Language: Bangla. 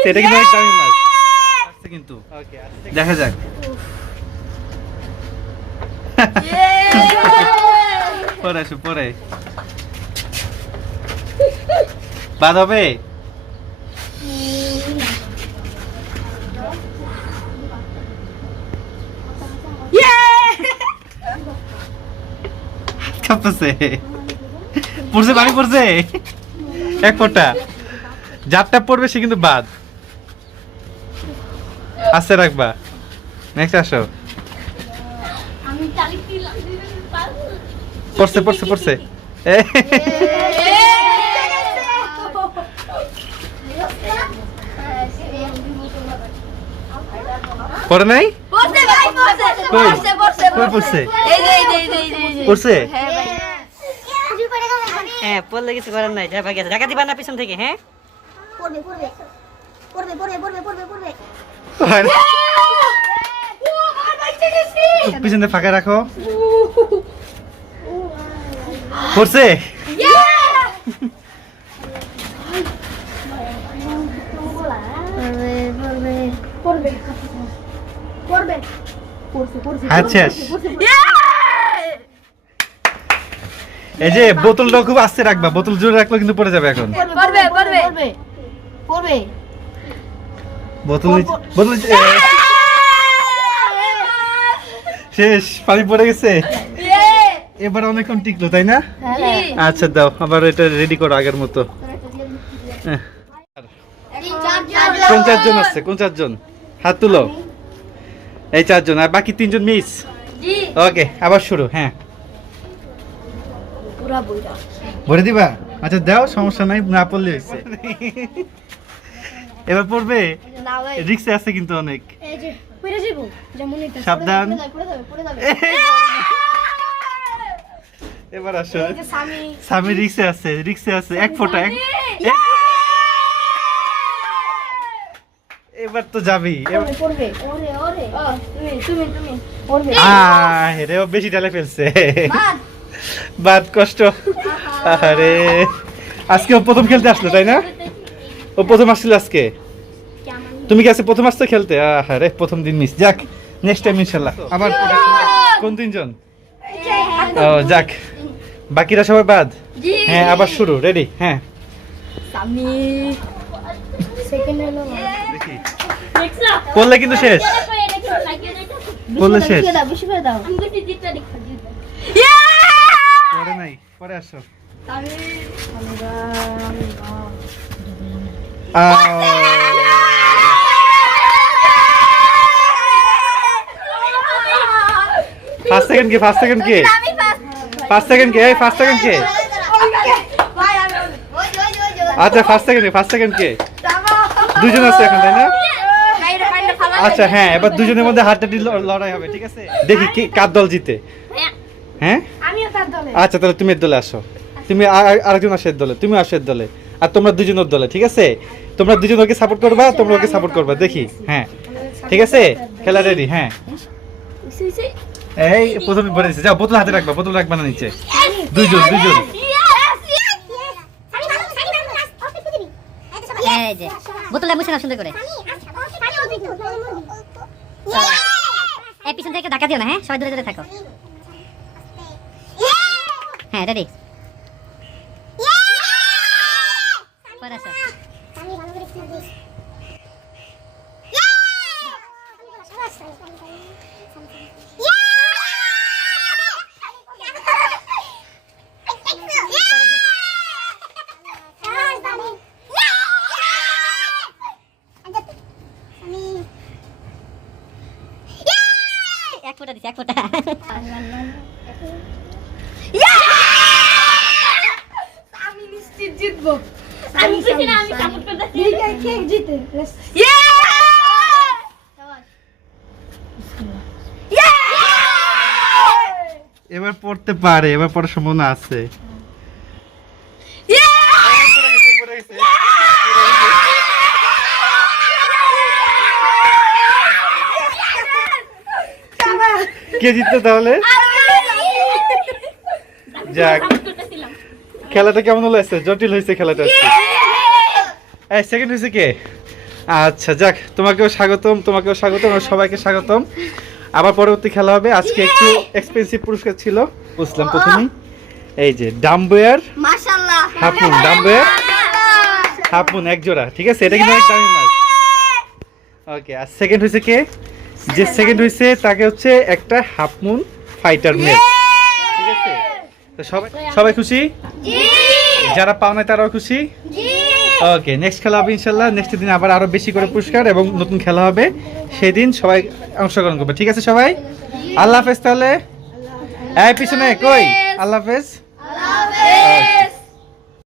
এটা কিন্তু অনেক দামি মাছ আসছে কিন্তু দেখা যাক পরে আসো পরে বাদ হবে কাঁপছে পড়ছে পানি পড়ছে এক ফোঁটা যারটা পড়বে সে কিন্তু বাদ আস্তে রাখবা নেক্সট আসো পড়ছে পড়ছে পড়ছে পড়ে নাই পড়ছে পড়ছে হ্যাঁ পড়লে কিছু করার নাই যা ভাই গেছে ঢাকা দিবা না পিছন থেকে হ্যাঁ পড়বে পড়বে পড়বে পড়বে পড়বে পড়বে পড়বে পিছনে ফাঁকা রাখো পড়ছে পড়বে পড়বে পড়বে হাত শেষ এই যে বোতলটা খুব আস্তে রাখবা বোতল জোরে রাখলে কিন্তু পড়ে যাবে এখন পড়বে পড়বে পড়বে বোতল বোতল শেষ পানি পড়ে গেছে এবার অনেকক্ষণ টিকলো তাই না আচ্ছা দাও আবার এটা রেডি করো আগের মতো কোন চারজন আছে কোন চারজন হাত তুলো এই চারজন আর বাকি তিনজন মিস ওকে আবার শুরু হ্যাঁ ভরে দিবা আচ্ছা দাও সমস্যা নাই না পড়লে হয়েছে এবার পড়বে রিক্সে আছে কিন্তু অনেক এই যে পড়ে যাব যেমন এটা সাবধান পড়ে যাবে এবার আসো এই যে স্বামী রিক্সে আছে এক ফোঁটা এবার তো যাবি পড়বে ওরে ওরে তুমি তুমি পড়বে রে ও বেশি ডালে ফেলছে বাদ কষ্ট আরে আজকে ও প্রথম খেলতে আসলো তাই না ও প্রথম আসছিল আজকে তুমি কি আজকে প্রথম আসছো খেলতে আরে প্রথম দিন মিস যাক নেক্সট টাইম ইনশাআল্লাহ আবার কোন তিনজন ও যাক বাকিরা সবাই বাদ হ্যাঁ আবার শুরু রেডি হ্যাঁ আমি সেকেন্ড হলো দেখি পড়লে কিন্তু শেষ পড়লে শেষ বেশি করে দাও পরে নাই পরে আসো ফার্স্ট সেকেন্ড কে ফার্স্ট সেকেন্ড কে ফার্স্ট সেকেন্ড কে ফার্স্ট সেকেন্ড কে আচ্ছা ফার্স্ট সেকেন্ড কে দুজন আছে এখন তাই না আচ্ছা হ্যাঁ এবার দুজনের মধ্যে হাড্ডাহাড্ডি লড়াই হবে ঠিক আছে দেখি কি কার দল জিতে হ্যাঁ আমিও তার দলে আচ্ছা তাহলে তুমি এর দলে আসো তুমি আরেকজন আসো এর দলে তুমি আসো এর দলে আর তোমরা দুজন ওর দলে ঠিক আছে তোমরা দুজন ওকে সাপোর্ট করবা তোমরা ওকে সাপোর্ট করবা দেখি হ্যাঁ ঠিক আছে খেলা রেডি হ্যাঁ এই প্রথমে ভরে দিছে যাও বোতল হাতে রাখবা বোতল রাখবা না নিচে দুইজন এই যে বোতলটা মুছে না সুন্দর করে এই পিছন থেকে ধাক্কা দিও না হ্যাঁ সবাই দূরে দূরে থাকো হ্যাঁ রেডি পরে আসো এক ফোঁটা দিছি এক ফোঁটা আমি নিশ্চিত জিতবো আমি সাপোর্ট করতেছি কে জিতে এবার পড়তে পারে এবার পড়ার সম্ভাবনা আছে কে জিততো তাহলে যাক খেলাটা কেমন হলো জটিল হয়েছে খেলাটা এই সেকেন্ড হয়েছে কে আচ্ছা যাক, তোমাকেও স্বাগতম, আর সবাইকে স্বাগতম। আবার পরবর্তী খেলা হবে। আজকে একটু এক্সপেন্সিভ পুরস্কার ছিল, বুঝলাম প্রথমেই। এই যে ডাম্বয়ার মাশাআল্লাহ হাফ মুন, ডাম্বয়ার হাফ মুন এক জোড়া, ঠিক আছে? এটা কিন্তু অনেক দামি মাছ। ওকে, আর সেকেন্ড হয়েছে কে? যে সেকেন্ড হয়েছে তাকে হচ্ছে একটা হাফ মুন ফাইটার মেল, ঠিক আছে? তো সবাই খুশি? জি যারা পাও নাই তারাও খুশি? জি ওকে, নেক্সট খেলা হবে ইনশাল্লাহ। নেক্সট দিন আবার আরো বেশি করে পুরস্কার এবং নতুন খেলা হবে, সেদিন সবাই অংশগ্রহণ করবে, ঠিক আছে? সবাই আল্লাহ হাফেজ। তাহলে এই পিছনে কই? আল্লাহ হাফেজ। আল্লাহ হাফেজ।